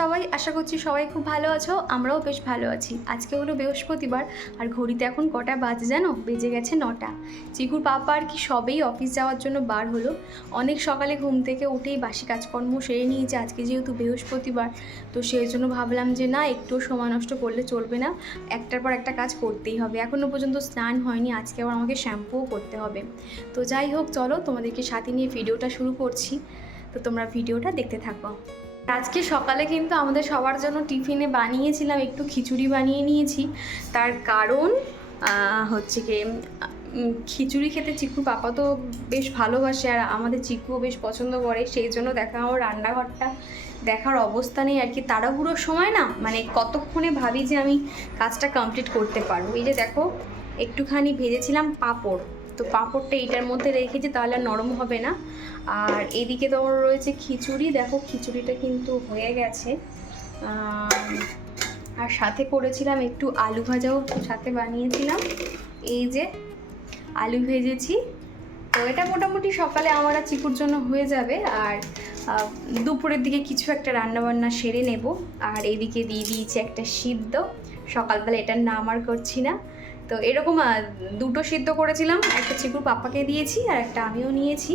সবাই, আশা করছি সবাই খুব ভালো আছো, আমরাও বেশ ভালো আছি। আজকে হলো বৃহস্পতিবার, আর ঘড়িতে এখন কটা বাজে জানো? বেজে গেছে নটা। চিকুর পাপা আর কি সবেই অফিস যাওয়ার জন্য বার হলো। অনেক সকালে ঘুম থেকে উঠেই বাসি কাজকর্ম সেরে নিয়েছে। আজকে যেহেতু বৃহস্পতিবার, তো সেই জন্য ভাবলাম যে না, একটু সময় নষ্ট করলে চলবে না। একটার পর একটা কাজ করতেই হবে। এখনও পর্যন্ত স্নান হয়নি, আজকে আবার আমাকে শ্যাম্পুও করতে হবে। তো যাই হোক, চলো তোমাদেরকে সাথে নিয়ে ভিডিওটা শুরু করছি। তো তোমরা ভিডিওটা দেখতে থাকো। আজকে সকালে কিন্তু আমাদের সবার জন্য টিফিনে বানিয়েছিলাম, একটু খিচুড়ি বানিয়ে নিয়েছি। তার কারণ হচ্ছে কি খিচুড়ি খেতে চিকু পাপা তো বেশ ভালোবাসে আর আমাদের চিকুও বেশ পছন্দ করে। সেই জন্য দেখা আমার রান্নাঘরটা, দেখার অবস্থা নেই আর কি। তাড়াহুড়োর সময় না মানে কতক্ষণে ভাবি যে আমি কাজটা কমপ্লিট করতে পারব। এই যে দেখো, একটুখানি ভেজেছিলাম পাঁপড়। তো পাঁপড়টা এইটার মধ্যে রেখেছি, তাহলে আর নরম হবে না। আর এদিকে তোমার রয়েছে খিচুড়ি, দেখো খিচুড়িটা কিন্তু হয়ে গেছে। আর সাথে করেছিলাম একটু আলু ভাজাও, সাথে বানিয়েছিলাম। এই যে আলু ভেজেছি। তো এটা মোটামুটি সকালে আমার আর চিকুর জন্য হয়ে যাবে। আর দুপুরের দিকে কিছু একটা রান্নাবান্না সেরে নেব। আর এদিকে দিয়ে দিয়েছি একটা সিদ্ধ। সকালবেলা এটার নাম আর করছি না। তো এরকম দুটো সিদ্ধ করেছিলাম, একটা চিকুর পাপ্পাকে দিয়েছি আর একটা আমিও নিয়েছি।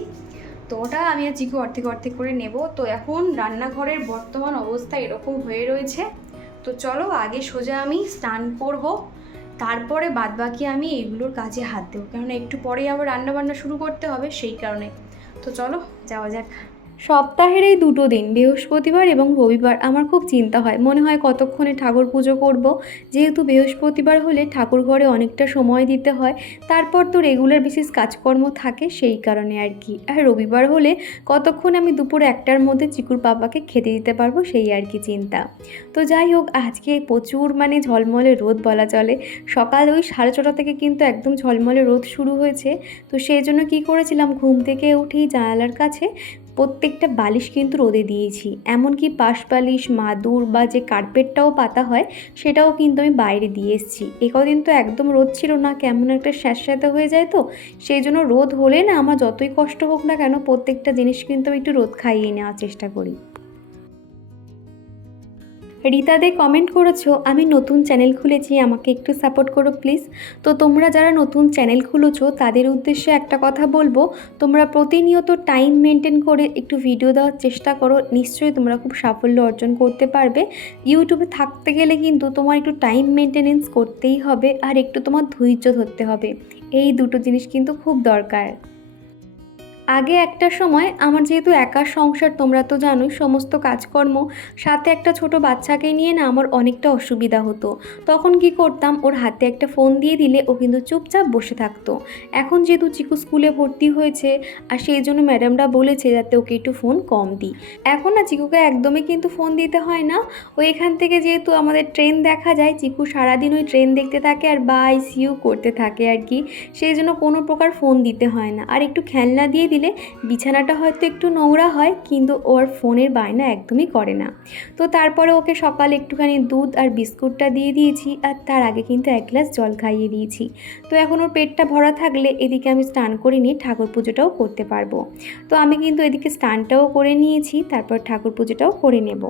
তো ওটা আমি আর চিকু অর্ধেক অর্ধেক করে নেব। তো এখন রান্নাঘরের বর্তমান অবস্থা এরকম হয়ে রয়েছে। তো চলো আগে সোজা আমি স্নান করব, তারপরে বাদবাকি আমি এইগুলোর কাজে হাত দেবো। কেননা একটু পরেই আবার রান্নাবান্না শুরু করতে হবে সেই কারণে। তো চলো যাওয়া যাক। সপ্তাহের এই দুটো দিন, বৃহস্পতিবার এবং রবিবার, আমার খুব চিন্তা হয়। মনে হয় কতক্ষণে ঠাকুর পুজো করব। যেহেতু বৃহস্পতিবার হলে ঠাকুর ঘরে অনেকটা সময় দিতে হয়, তারপর তো রেগুলার বেসিস কাজকর্ম থাকে সেই কারণে আর কি। আর রবিবার হলে কতক্ষণ আমি দুপুর একটার মধ্যে চিকুর পাপাকে খেতে দিতে পারব সেই আর কি চিন্তা। তো যাই হোক, আজকে প্রচুর মানে ঝলমলে রোদ বলা চলে। সকাল ওই সাড়ে ছটা থেকে কিন্তু একদম ঝলমলে রোদ শুরু হয়েছে। তো সেই জন্য কী করেছিলাম, ঘুম থেকে উঠেই জানালার কাছে প্রত্যেকটা বালিশ কিন্তু রোদে দিয়েছি। এমনকি পাশ বালিশ মাদুর বা যে কার্পেটটাও পাতা হয়, সেটাও কিন্তু আমি বাইরে দিয়ে এসেছি। এ কদিন তো একদম রোদ ছিল না, কেমন একটা স্যাঁতস্যাঁতে হয়ে যায় তো। সেই জন্য রোদ হলে না আমার যতই কষ্ট হোক না কেন, প্রত্যেকটা জিনিস কিন্তু আমি একটু রোদ খাইয়ে নেওয়ার চেষ্টা করি। রিতাদে কমেন্ট করেছ, আমি নতুন চ্যানেল খুলেছি, আমাকে একটু সাপোর্ট করো প্লিজ তো তোমরা যারা নতুন চ্যানেল খুলেছো, তাদের উদ্দেশ্যে একটা কথা বলব, তোমরা প্রতিনিয়ত টাইম মেনটেন করে একটু ভিডিও দেওয়ার চেষ্টা করো, নিশ্চয়ই তোমরা খুব সাফল্য অর্জন করতে পারবে। ইউটিউবে থাকতে গেলে কিন্তু তোমার একটু টাইম মেনটেনেন্স করতেই হবে, আর একটু তোমার ধৈর্য ধরতে হবে। এই দুটো জিনিস কিন্তু খুব দরকার। আগে একটা সময় আমার যেহেতু একা সংসার, তোমরা তো জানোই সমস্ত কাজকর্ম, সাথে একটা ছোট বাচ্চাকে নিয়ে না আমার অনেকটা অসুবিধা হতো। তখন কি করতাম, ওর হাতে একটা ফোন দিয়ে দিলে ও কিন্তু চুপচাপ বসে থাকতো। এখন যেহেতু চিকু স্কুলে ভর্তি হয়েছে, আর সেই জন্য ম্যাডামরা বলেছে যাতে ওকে একটু ফোন কম দিই। এখন না চিকুকে একদমই কিন্তু ফোন দিতে হয় না। ও এখান থেকে যেহেতু আমাদের ট্রেন দেখা যায়, চিকু সারাদিন ওই ট্রেন দেখতে থাকে আর বাই সিউ করতে থাকে আর কি। সেই জন্য কোনো প্রকার ফোন দিতে হয় না। আর একটু খেলনা দিয়ে দিলে বিছানাটা হয়তো একটু নোংরা হয়, কিন্তু ওর ফোনের বায়না একদমই করে না। তো তারপরে ওকে সকালে একটুখানি দুধ আর বিস্কুটটা দিয়ে দিয়েছি আর তার আগে কিন্তু এক গ্লাস জল খাইয়ে দিয়েছি। তো এখন ওর পেটটা ভরা থাকলে এদিকে আমি স্নান করে নিয়ে ঠাকুর পুজোটাও করতে পারব। তো আমি কিন্তু এদিকে স্নানটাও করে নিয়েছি, তারপর ঠাকুর পুজোটাও করে নেব।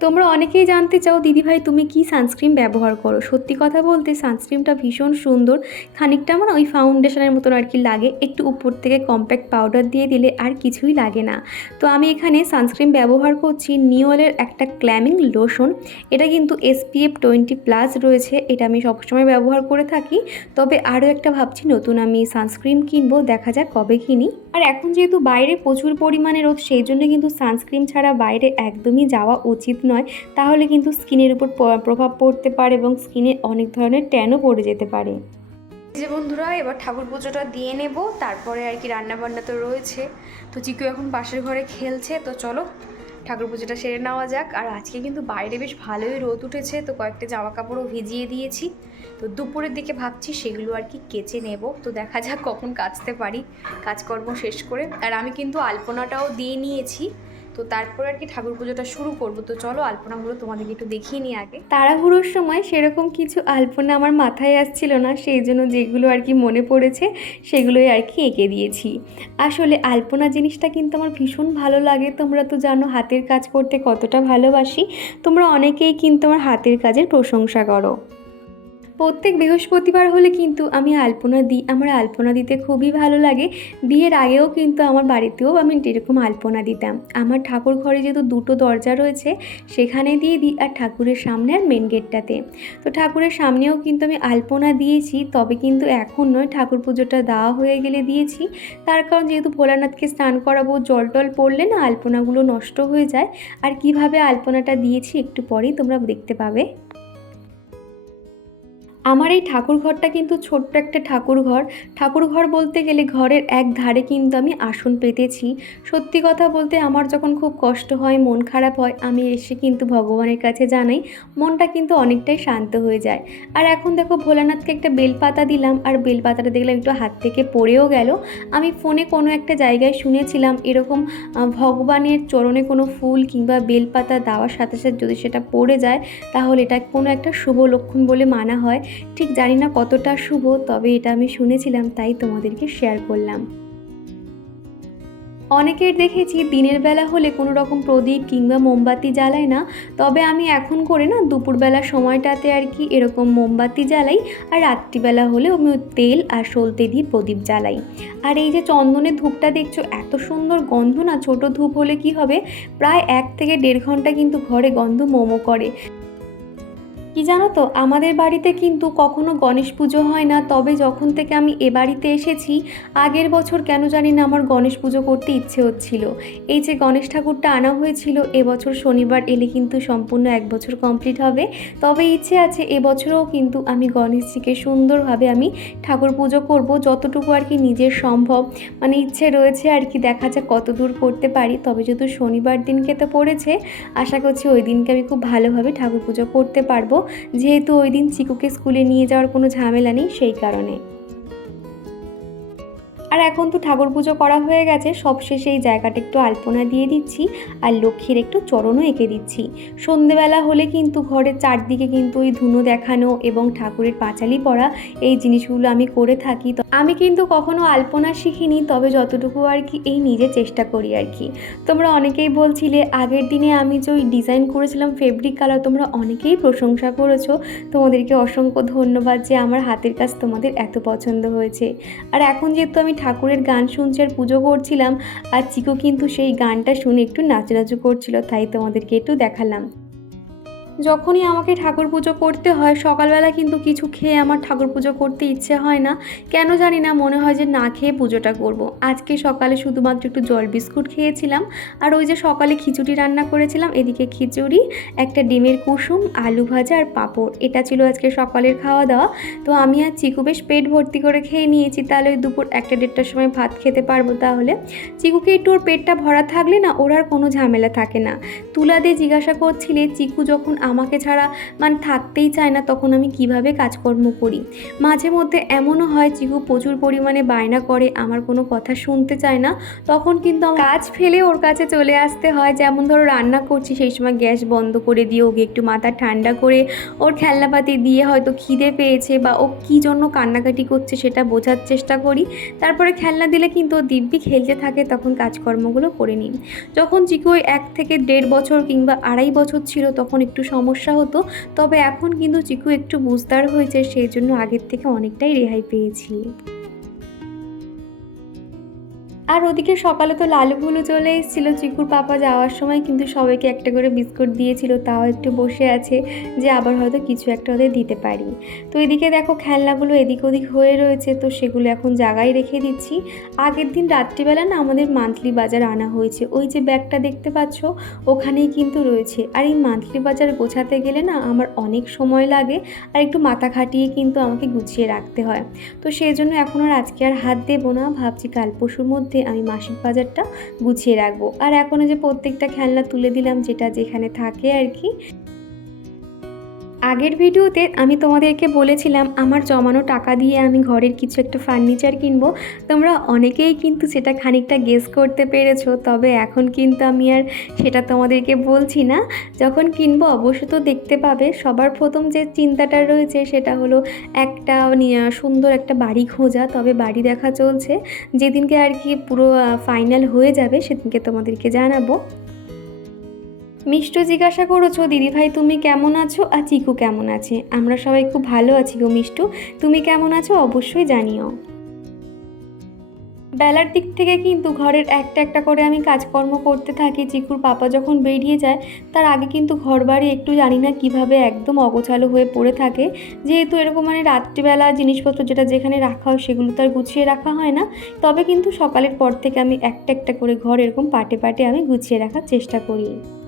তোমরা অনেকেই জানতে চাও, দিদিভাই, তুমি কি সানস্ক্রিন ব্যবহার করো? সত্যি কথা বলতে সানস্ক্রিনটা ভীষণ সুন্দর। খানিকটা আমার ওই ফাউন্ডেশনের মতন আর কি লাগে। একটু উপর থেকে কম্প্যাক্ট পাউডার দিয়ে দিলে আর কিছুই লাগে না। তো আমি এখানে সানস্ক্রিন ব্যবহার করছি নিওলের একটা ক্ল্যামিং লোশন এটা কিন্তু এসপিএফ টোয়েন্টি প্লাস রয়েছে। এটা আমি সবসময় ব্যবহার করে থাকি। তবে আরও একটা ভাবছি, নতুন আমি সানস্ক্রিন কিনবো, দেখা যাক কবে কিনি। আর এখন যেহেতু বাইরে প্রচুর পরিমাণে রোদ, সেই জন্য কিন্তু সানস্ক্রিন ছাড়া বাইরে একদমই যাওয়া উচিত নয়, তাহলে কিন্তু স্কিনের উপর প্রভাব পড়তে পারে এবং স্কিনে অনেক ধরনের ট্যানও পড়ে যেতে পারে। যে বন্ধুরা, এবার ঠাকুর পুজোটা দিয়ে নেব, তারপরে আর কি রান্নাবান্না তো রয়েছে। তো চিকু এখন পাশের ঘরে খেলছে, তো চলো ঠাকুর পুজোটা সেরে নেওয়া যাক। আর আজকে কিন্তু বাইরে বেশ ভালোই রোদ উঠেছে, তো কয়েকটা জামা কাপড়ও ভিজিয়ে দিয়েছি। তো দুপুরের দিকে ভাবছি সেগুলো আর কি কেচে নেব, তো দেখা যাক কখন কাচতে পারি। কাজকর্ম শেষ করে। আর আমি কিন্তু আলপনাটাও দিয়ে নিয়েছি। তো তারপর আর কি ঠাকুর পুজোটা শুরু করব। তো চলো আলপনাগুলো তোমাদেরকে একটু দেখিয়ে নিই আগে। তাড়াহুড়োর সময় সেরকম কিছু আলপনা আমার মাথায় আসছিল না, সেই জন্য যেগুলো আর কি মনে পড়েছে সেগুলোই আর কি এঁকে দিয়েছি। আসলে আলপনা জিনিসটা কিন্তু আমার ভীষণ ভালো লাগে, তোমরা তো জানো হাতের কাজ করতে কতটা ভালোবাসি। তোমরা অনেকেই কিন্তু আমার হাতের কাজের প্রশংসা করো। প্রত্যেক বৃহস্পতিবার হলে কিন্তু আমি আলপনা দিই। আমার আলপনা দিতে খুবই ভালো লাগে। বিয়ের আগেও কিন্তু আমার বাড়িতেও আমি এরকম আলপনা দিতাম। আমার ঠাকুর ঘরে যেহেতু দুটো দরজা রয়েছে, সেখানে দিয়ে দিই আর ঠাকুরের সামনে আর মেন গেটটাতে তো ঠাকুরের সামনেও কিন্তু আমি আলপনা দিয়েছি, তবে কিন্তু এখন নয়, ঠাকুর পুজোটা দেওয়া হয়ে গেলে দিয়েছি। তার কারণ যেহেতু ভোলানাথকে স্নান করাবো, জল টল পড়লে না আলপনাগুলো নষ্ট হয়ে যায়। আর কীভাবে আলপনাটা দিয়েছি একটু পরেই তোমরা দেখতে পাবে। আমার এই ঠাকুর ঘরটা কিন্তু ছোট্ট একটা ঠাকুর ঘর ঠাকুর ঘর বলতে গেলে ঘরের এক ধারে কিন্তু আমি আসন পেতেছি। সত্যি কথা বলতে আমার যখন খুব কষ্ট হয়, মন খারাপ হয়, আমি এসে কিন্তু ভগবানের কাছে জানাই, মনটা কিন্তু অনেকটাই শান্ত হয়ে যায়। আর এখন দেখো ভোলানাথকে একটা বেলপাতা দিলাম, আর বেলপাতাটা দেখলাম একটু হাত থেকে পড়েও গেল। আমি ফোনে কোনো একটা জায়গায় শুনেছিলাম, এরকম ভগবানের চরণে কোনো ফুল কিংবা বেলপাতা দেওয়ার সাথে সাথে যদি সেটা পড়ে যায়, তাহলে এটা কোনো একটা শুভ লক্ষণ বলে মানা হয়। ঠিক জানি না কতটা শুভ, তবে এটা আমি শুনেছিলাম, তাই তোমাদেরকে শেয়ার করলাম। অনেকের দেখেছি দিনের বেলা হলে কোনো রকম প্রদীপ কিংবা মোমবাতি জ্বালায় না, তবে আমি এখন করে না দুপুরবেলা সময়টাতে আর কি এরকম মোমবাতি জ্বালাই, আর রাত্রিবেলা হলে আমি তেল আর সলতে দিয়ে প্রদীপ জ্বালাই। আর এই যে চন্দনের ধূপটা দেখছ, এত সুন্দর গন্ধ না, ছোট ধূপ হলে কি হবে? প্রায় এক থেকে দেড় ঘণ্টা কিন্তু ঘরে গন্ধ মোমো করে। কি জানো তো, আমাদের বাড়িতে কিন্তু কখনো গণেশ পুজো হয় না, তবে যখন থেকে আমি এ বাড়িতে এসেছি, আগের বছর কেন জানি না আমার গণেশ পুজো করতে ইচ্ছে হচ্ছিল। এই যে গণেশ ঠাকুরটা আনা হয়েছিল এবছর শনিবার এলে কিন্তু সম্পূর্ণ এক বছর কমপ্লিট হবে। তবে ইচ্ছে আছে এবছরও কিন্তু আমি গণেশজিকে সুন্দরভাবে আমি ঠাকুর পুজো করব, যতটুকু আর কি নিজের সম্ভব। মানে ইচ্ছে রয়েছে আর কি দেখা যাক কত দূর করতে পারি, তবে যেহেতু শনিবার দিনকে তো পড়েছে, আশা করছি ওই দিনকে আমি খুব ভালোভাবে ঠাকুর পুজো করতে পারব। যেহেতু ওই দিন চিকুকে স্কুলে নিয়ে যাওয়ার কোনো ঝামেলা নেই সেই কারণে। আর এখন তো ঠাকুর পুজো করা হয়ে গেছে সবশেষে এই জায়গাটা একটু আলপনা দিয়ে দিচ্ছি আর লক্ষ্মীর একটু চরণও এঁকে দিচ্ছি। সন্ধেবেলা হলে কিন্তু ঘরের চারদিকে কিন্তু ওই ধুনো দেখানো এবং ঠাকুরের পাঁচালি পড়া, এই জিনিসগুলো আমি করে থাকি। তো আমি কিন্তু কখনো আলপনা শিখিনি, তবে যতটুকু আর কি এই নিজে চেষ্টা করি আর কি। তোমরা অনেকেই বলছিলে, আগের দিনে আমি যে ওই ডিজাইন করেছিলাম ফেব্রিক কালার তোমরা অনেকেই প্রশংসা করেছ। তোমাদেরকে অসংখ্য ধন্যবাদ যে আমার হাতের কাজ তোমাদের এত পছন্দ হয়েছে। আর এখন যেহেতু আমি ঠাকুরের গান শুনছে আর পুজো করছিলাম, আর চিকু কিন্তু সেই গানটা শুনে একটু নাচনাচু করছিল, তাই তোমাদেরকে একটু দেখালাম। যখনই আমাকে ঠাকুর পুজো করতে হয়, সকালবেলা কিন্তু কিছু খেয়ে আমার ঠাকুর পুজো করতে ইচ্ছে হয় না। কেন জানি না, মনে হয় যে না খেয়ে পুজোটা করব। আজকে সকালে শুধুমাত্র একটু জল বিস্কুট খেয়েছিলাম। আর ওই যে সকালে খিচুড়ি রান্না করেছিলাম, এদিকে খিচুড়ি, একটা ডিমের কুসুম, আলু ভাজা আর পাঁপড়। এটা ছিল আজকে সকালের খাওয়া দাওয়া তো আমি আর চিকু বেশ পেট ভর্তি করে খেয়ে নিয়েছি। তাহলে ওই দুপুর একটা দেড়টার সময় ভাত খেতে পারব তাহলে। চিকুকে একটু ওর পেটটা ভরা থাকলে না, ওর আর কোনো ঝামেলা থাকে না। তুলা দিয়ে জিজ্ঞাসা করছিলে, চিকু যখন আমাকে ছাড়া মানে থাকতেই চায় না, তখন আমি কীভাবে কাজকর্ম করি? মাঝে মধ্যে এমনও হয় চিকু প্রচুর পরিমাণে বায়না করে, আমার কোনো কথা শুনতে চায় না, তখন কিন্তু আমার কাজ ফেলে ওর কাছে চলে আসতে হয়। যেমন ধরো, রান্না করছি, সেই সময় গ্যাস বন্ধ করে দিয়ে ওকে একটু মাথা ঠান্ডা করে ওর খেলনাপাতি দিয়ে হয়তো খিদে পেয়েছে বা ও কী জন্য কান্নাকাটি করছে সেটা বোঝার চেষ্টা করি। তারপরে খেলনা দিলে কিন্তু ও দিব্যি খেলতে থাকে, তখন কাজকর্মগুলো করে নিই। যখন চিকু এক থেকে দেড় বছর কিংবা আড়াই বছর ছিল, তখন একটু সমস্যা হতো, তবে এখন কিন্তু চিকু একটু বুঝদার হয়েছে, সেই জন্য আগের থেকে অনেকটাই রেহাই পেয়েছি। আর ওদিকে সকালে তো লালু ভুলু চলে এসেছিল। চিকুর পাপা যাওয়ার সময় কিন্তু সবাইকে একটা করে বিস্কুট দিয়েছিল, তাও একটু বসে আছে যে আবার হয়তো কিছু একটা ওদের দিতে পারি। তো এদিকে দেখো খেলনাগুলো এদিক ওদিক হয়ে রয়েছে, তো সেগুলো এখন জায়গায় রেখে দিচ্ছি। আগের দিন রাত্রিবেলা না আমাদের মান্থলি বাজার আনা হয়েছে, ওই যে ব্যাগটা দেখতে পাচ্ছ ওখানেই কিন্তু রয়েছে। আর এই মান্থলি বাজার গোছাতে গেলে না আমার অনেক সময় লাগে, আর একটু মাথা খাটিয়ে কিন্তু আমাকে গুছিয়ে রাখতে হয়। তো সেই জন্য এখন আর আজকে আর হাত দেবো না, ভাবছি কাল পশুর মধ্যে আমি মাসিক বাজারটা গুছিয়ে রাখব। আর এখন যে প্রত্যেকটা খেলনা তুলে দিলাম, যেটা যেখানে থাকে আর কি। আগের ভিডিওতে আমি তোমাদেরকে বলেছিলাম, আমার জমানো টাকা দিয়ে আমি ঘরের কিছু একটা ফার্নিচার কিনবো। তোমরা অনেকেই কিন্তু সেটা খানিকটা গেস করতে পেরেছ, তবে এখন কিন্তু আমি আর সেটা তোমাদেরকে বলছি না। যখন কিনবো, অবশ্য তো দেখতে পাবে, সবার প্রথম যে চিন্তাটা রয়েছে সেটা হলো একটা সুন্দর একটা বাড়ি খোঁজা, তবে বাড়ি দেখা চলছে। যেদিনকে আর কি পুরো ফাইনাল হয়ে যাবে, সেদিনকে তোমাদেরকে জানাব। মিষ্টু, জিজ্ঞাসা করেছ, দিদিভাই, তুমি কেমন আছো? আর চিকু কেমন আছে? আমরা সবাই খুব ভালো আছি গো মিষ্টু। তুমি কেমন আছো? অবশ্যই জানিও। বেলার দিক থেকে কিন্তু ঘরের একটা একটা করে আমি কাজকর্ম করতে থাকি। চিকুর পাপা যখন বেরিয়ে যায়, তার আগে কিন্তু ঘর বাড়ি একটু জানি না কীভাবে একদম অগোছালো হয়ে পড়ে থাকে। যেহেতু এরকম মানে রাত্রিবেলা জিনিসপত্র যেটা যেখানে রাখা হয়, সেগুলো তো আর গুছিয়ে রাখা হয় না। তবে কিন্তু সকালের পর থেকে আমি একটা একটা করে ঘর এরকম পাটে পাটে আমি গুছিয়ে রাখার চেষ্টা করি।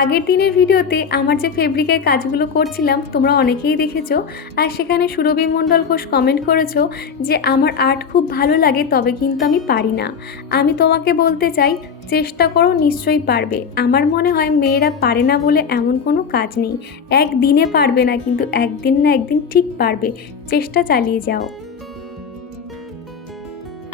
আগের দিনের ভিডিওতে আমার যে ফেব্রিকের কাজগুলো করছিলাম, তোমরা অনেকেই দেখেছ। আর সেখানে সুরভি মণ্ডল ঘোষ কমেন্ট করেছ যে, আমার আর্ট খুব ভালো লাগে, তবে কিন্তু আমি পারি না। আমি তোমাকে বলতে চাই, চেষ্টা করো, নিশ্চয়ই পারবে। আমার মনে হয় মেয়েরা পারে না বলে এমন কোনো কাজ নেই। একদিনে পারবে না, কিন্তু একদিন না একদিন ঠিক পারবে। চেষ্টা চালিয়ে যাও।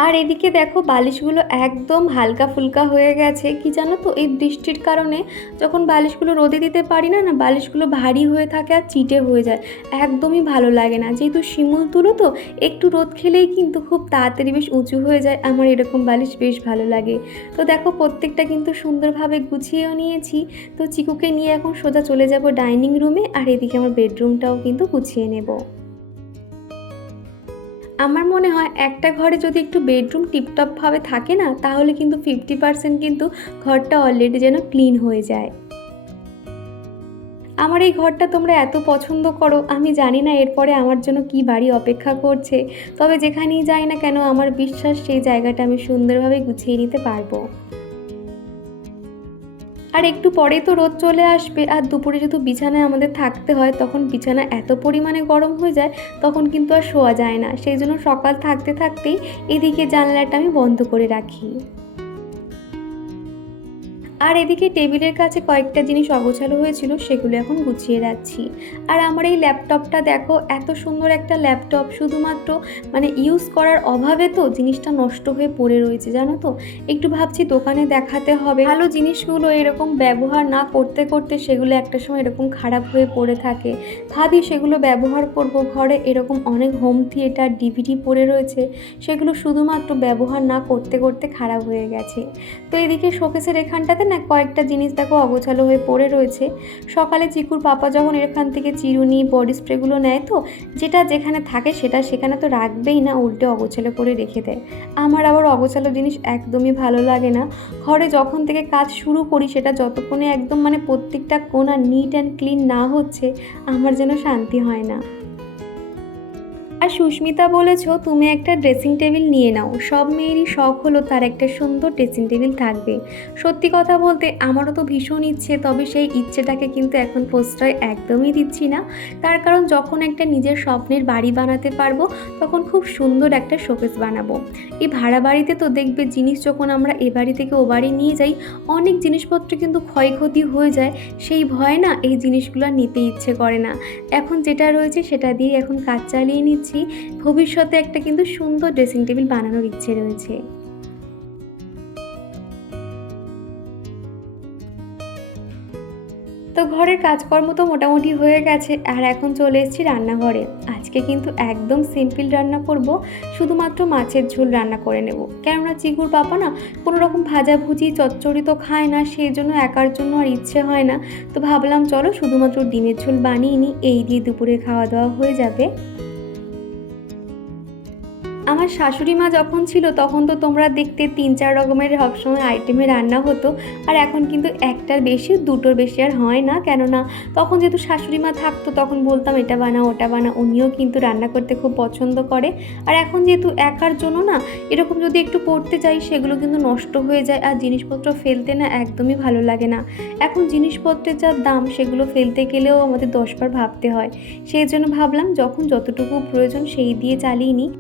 আর এদিকে দেখো বালিশগুলো একদম হালকা ফুলকা হয়ে গেছে। কি জানো তো, এই বৃষ্টির কারণে যখন বালিশগুলো রোদে দিতে পারি না না বালিশগুলো ভারী হয়ে থাকে আর চিটে হয়ে যায়। একদমই ভালো লাগে না। যেহেতু শিমুল তুলো তো, একটু রোদ খেলেই কিন্তু খুব তাড়াতাড়ি বেশ উঁচু হয়ে যায়। আমার এরকম বালিশ বেশ ভালো লাগে। তো দেখো প্রত্যেকটা কিন্তু সুন্দরভাবে গুছিয়েও নিয়েছি। তো চিকুকে নিয়ে এখন সোজা চলে যাব ডাইনিং রুমে, আর এদিকে আমার বেডরুমটাও কিন্তু গুছিয়ে নেব। আমার মনে হয় একটা ঘরে যদি একটু বেডরুম টিপটপভাবে থাকে না, তাহলে কিন্তু ফিফটি পার্সেন্ট কিন্তু ঘরটা অলরেডি যেন ক্লিন হয়ে যায়। আমার এই ঘরটা তোমরা এত পছন্দ করো, আমি জানি না এরপরে আমার জন্য কি বাড়ি অপেক্ষা করছে, তবে যেখানেই যাই না কেন আমার বিশ্বাস সেই জায়গাটা আমি সুন্দরভাবে গুছিয়ে নিতে পারব। আর একটু পরেই তো রোদ চলে আসবে। আর দুপুরে যেহেতু বিছানায় আমাদের থাকতে হয়, তখন বিছানা এত পরিমাণে গরম হয়ে যায়, তখন কিন্তু আর শোয়া যায় না। সেই জন্য সকাল থাকতে থাকতেই এদিকে জানলাটা আমি বন্ধ করে রাখি। আর এদিকে টেবিলের কাছে কয়েকটা জিনিস অগোছালো হয়েছিল, সেগুলো এখন গুছিয়ে রাখছি। আর আমার এই ল্যাপটপটা দেখো, এত সুন্দর একটা ল্যাপটপ, শুধুমাত্র মানে ইউজ করার অভাবে তো জিনিসটা নষ্ট হয়ে পড়ে রয়েছে, জানো তো? একটু ভাবছি দোকানে দেখাতে হবে। ভালো জিনিসগুলো এরকম ব্যবহার না করতে করতে সেগুলো একটা সময় এরকম খারাপ হয়ে পড়ে থাকে। ভাবি সেগুলো ব্যবহার করব, ঘরে এরকম অনেক হোম থিয়েটার ডিভিডি পড়ে রয়েছে, সেগুলো শুধুমাত্র ব্যবহার না করতে করতে খারাপ হয়ে গেছে। তো এদিকে শোকেসের এখানটাতে না, কয়েকটা জিনিস দেখো অগোছালো হয়ে পড়ে রয়েছে। সকালে চিকুর পাপা যখন এখান থেকে চিরুনি, বডি স্প্রেগুলো নেয় তো, যেটা যেখানে থাকে সেটা সেখানে তো রাখবেই না, উল্টে অগোছালো করে রেখে দেয়। আমার আবার অগোছালো জিনিস একদমই ভালো লাগে না। ঘরে যখন থেকে কাজ শুরু করি সেটা যতক্ষণে একদম মানে প্রত্যেকটা কোণা নিট অ্যান্ড ক্লিন না হচ্ছে, আমার যেন শান্তি হয় না। আর সুস্মিতা বলেছ, তুমি একটা ড্রেসিং টেবিল নিয়ে নাও। সব মেয়েরই শখ হলো তার একটা সুন্দর ড্রেসিং টেবিল থাকবে। সত্যি কথা বলতে আমারও তো ভীষণ ইচ্ছে, তবে সেই ইচ্ছেটাকে কিন্তু এখন প্রশ্রয় একদমই দিচ্ছি না। তার কারণ যখন একটা নিজের স্বপ্নের বাড়ি বানাতে পারব, তখন খুব সুন্দর একটা শোকেস বানাবো। এই ভাড়া বাড়িতে তো দেখবে জিনিস যখন আমরা এ বাড়ি থেকে ও বাড়ি নিয়ে যাই, অনেক জিনিসপত্র কিন্তু ক্ষয়ক্ষতি হয়ে যায়। সেই ভয়ে না এই জিনিসগুলো নিতে ইচ্ছে করে না। এখন যেটা রয়েছে সেটা দিয়ে এখন কাজ চালিয়ে নিচ্ছি। ভবিষ্যতে একটা কিন্তু সুন্দর ড্রেসিং টেবিল বানানোর ইচ্ছে রয়েছে। তো ঘরের কাজকর্ম তো মোটামুটি হয়ে গেছে, আর এখন চলে এসেছি রান্নাঘরে। আজকে কিন্তু একদম সিম্পল রান্না করব, শুধুমাত্র মাছের ঝোল রান্না করে নেব। কেননা চিগুর বাবা না কোনো রকম ভাজাভুজি চচ্চড়ি তো খায় না, সেই জন্য একার জন্য আর ইচ্ছে হয় না। তো ভাবলাম চলো শুধুমাত্র ডিমের ঝোল বানিয়ে নিই, এই দিয়ে দুপুরে খাওয়া দাওয়া হয়ে যাবে। আমার শাশুড়ি মা যখন ছিল, তখন তো তোমরা দেখতে তিন চার রকমের সবসময় আইটেমে রান্না হতো। আর এখন কিন্তু একটার বেশি, দুটোর বেশি আর হয় না। কেননা, তখন যেহেতু শাশুড়ি মা থাকতো, তখন বলতাম, এটা বানা ওটা বানা উনিও কিন্তু রান্না করতে খুব পছন্দ করে। আর এখন যেহেতু একার জন্য না, এরকম যদি একটু করতে চাই সেগুলো কিন্তু নষ্ট হয়ে যায়। আর জিনিসপত্র ফেলতে না একদমই ভালো লাগে না। এখন জিনিসপত্রের যা দাম, সেগুলো ফেলতে গেলেও আমাদের দশবার ভাবতে হয়। সেই জন্য ভাবলাম, যখন যতটুকু প্রয়োজন, সেই দিয়ে চালিয়ে নিই।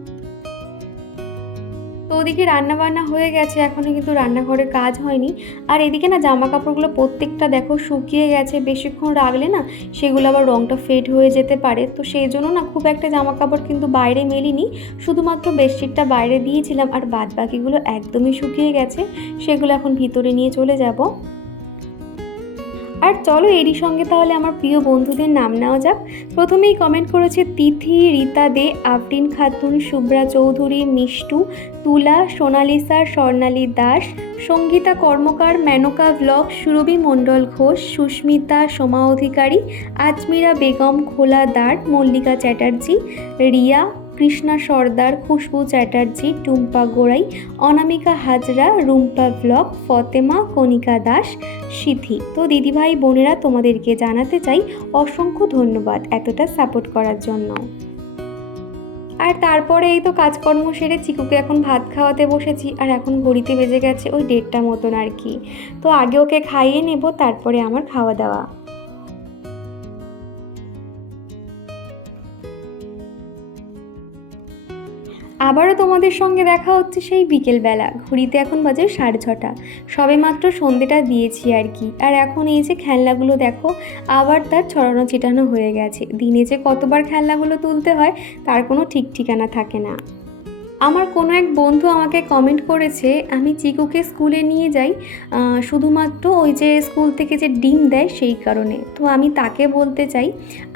ওদিকে রান্না বান্না হয়ে গেছে এখনও কিন্তু রান্নাঘরের কাজ হয়নি। আর এদিকে না জামা কাপড়গুলো প্রত্যেকটা দেখো শুকিয়ে গেছে, বেশিক্ষণ রাখলে না সেগুলো আবার রঙটা ফেড হয়ে যেতে পারে। তো সেই জন্য না খুব একটা জামা কাপড় কিন্তু বাইরে মেলিনি, শুধুমাত্র বেডশিটটা বাইরে দিয়েছিলাম আর বাদ বাকিগুলো একদমই শুকিয়ে গেছে, সেগুলো এখন ভিতরে নিয়ে চলে যাব। আর চলো এরই সঙ্গে তাহলে আমার প্রিয় বন্ধুদের নাম নেওয়া যাক। প্রথমেই কমেন্ট করেছে তিথি, রীতা দে, আফরিন খাতুন, শুভ্রা চৌধুরী, মিষ্টু, তুলা সোনালিসা স্বর্ণালী দাস, সঙ্গীতা কর্মকার, মেনকা ব্লগ সুরভি মণ্ডল ঘোষ, সুস্মিতা, সোমা অধিকারী, আজমিরা বেগম, খোলা দার, মল্লিকা চ্যাটার্জি, রিয়া কৃষ্ণা সর্দার, খুশবু চ্যাটার্জি, টুম্পা গোড়াই, অনামিকা হাজরা, রুম্পা ব্লগ, ফতেমা, কণিকা দাস, সিথি। তো দিদিভাই, বোনেরা, তোমাদেরকে জানাতে চাই অসংখ্য ধন্যবাদ এতটা সাপোর্ট করার জন্য। আর তারপরে এই তো কাজকর্ম সেরে চিকুকে এখন ভাত খাওয়াতে বসেছি, আর এখন ঘড়িতে বেজে গেছে ওই দেড়টা মতন আর কি। তো আগে ওকে খাইয়ে নেব, তারপরে আমার খাওয়া দাওয়া। আবারও তোমাদের সঙ্গে দেখা হচ্ছে সেই বিকেলবেলা। ঘড়িতে এখন বাজে সাড়ে ছটা। সবে মাত্র সন্ধেটা দিয়েছি আর কি। আর এখন এই যে খেলনাগুলো দেখো, আবার তার ছড়ানো ছিটানো হয়ে গেছে। দিনে যে কতবার খেলনাগুলো তুলতে হয়, তার কোনো ঠিক ঠিকানা থাকে না। আমার কোনো এক বন্ধু আমাকে কমেন্ট করেছে, আমি চিকুকে স্কুলে নিয়ে যাই শুধুমাত্র ওই যে স্কুল থেকে যে ডিম দেয় সেই কারণে। তো আমি তাকে বলতে চাই,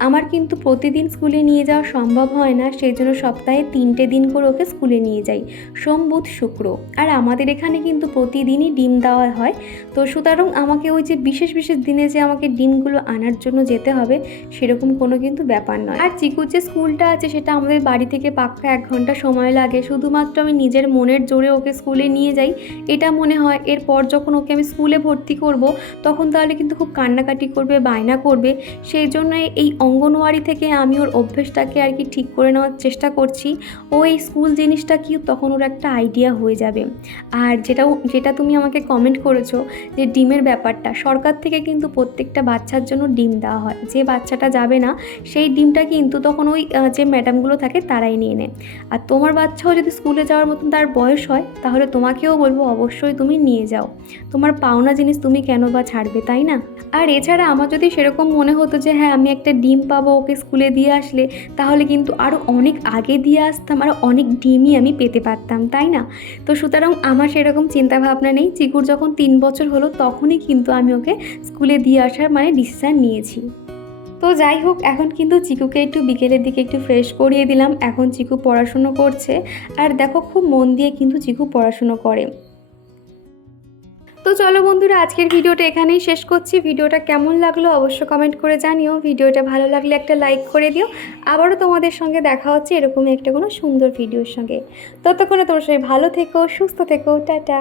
আমার কিন্তু প্রতিদিন স্কুলে নিয়ে যাওয়া সম্ভব হয় না সেই জন্য সপ্তাহে তিনটে দিন করে ওকে স্কুলে নিয়ে যাই, সোম, বুধ, শুক্র। আর আমাদের এখানে কিন্তু প্রতিদিনই ডিম দেওয়া হয়। তো সুতরাং আমাকে ওই যে বিশেষ বিশেষ দিনে যে আমাকে ডিমগুলো আনার জন্য যেতে হবে, সেরকম কোনো কিন্তু ব্যাপার নয়। আর চিকুর যে স্কুলটা আছে, সেটা আমাদের বাড়ি থেকে পাক্কা এক ঘণ্টা সময় লাগে শুধুমাত্র আমি নিজের মনের জোরে ওকে স্কুলে নিয়ে যাই, এটা মনে হয় এরপর যখন ওকে আমি স্কুলে ভর্তি করব, তখন তাহলে কিন্তু খুব কান্নাকাটি করবে, বায়না করবে। সেই জন্য এই অঙ্গনওয়াড়ি থেকে আমি ওর অভ্যেসটাকে আর কি ঠিক করে নেওয়ার চেষ্টা করছি। ও এই স্কুল জিনিসটা কি, তখন ওর একটা আইডিয়া হয়ে যাবে। আর যেটাও, যেটা তুমি আমাকে কমেন্ট করেছ যে ডিমের ব্যাপারটা, সরকার থেকে কিন্তু প্রত্যেকটা বাচ্চার জন্য ডিম দেওয়া হয়। যে বাচ্চাটা যাবে না, সেই ডিমটা কিন্তু তখন ওই যে ম্যাডামগুলো থাকে, তারাই নিয়ে নেয়। আর তোমার বাচ্চাও যদি স্কুলে যাওয়ার মতন তার বয়স হয়, তাহলে তোমাকেও বলব অবশ্যই তুমি নিয়ে যাও। তোমার পাওনা জিনিস তুমি কেন বা ছাড়বে, তাই না? আর এছাড়া আমার যদি সেরকম মনে হতো যে হ্যাঁ আমি একটা ডিম পাবো ওকে স্কুলে দিয়ে আসলে, তাহলে কিন্তু আরও অনেক আগে দিয়ে আসতাম, আর অনেক ডিমই আমি পেতে পারতাম, তাই না? তো সুতরাং আমার সেরকম চিন্তা ভাবনা নেই। চিকুর যখন তিন বছর হলো, তখনই কিন্তু আমি ওকে স্কুলে দিয়ে আসার মানে ডিসিশান নিয়েছি। তো যাই হোক, এখন কিন্তু চিকুকে একটু বিকেলের দিকে একটু ফ্রেশ করিয়ে দিলাম। এখন চিকু পড়াশুনো করছে। আর দেখো, খুব মন দিয়ে কিন্তু চিকু পড়াশুনো করে। তো চলো বন্ধুরা, আজকের ভিডিওটা এখানেই শেষ করছি। ভিডিওটা কেমন লাগল অবশ্য কমেন্ট করে জানিও। ভিডিওটা ভালো লাগলে একটা লাইক করে দিও। আবারও তোমাদের সঙ্গে দেখা হচ্ছে এরকমই একটা কোনো সুন্দর ভিডিওর সঙ্গে। ততক্ষণে তোমার সবাই ভালো থেকো, সুস্থ থেকো। টাটা।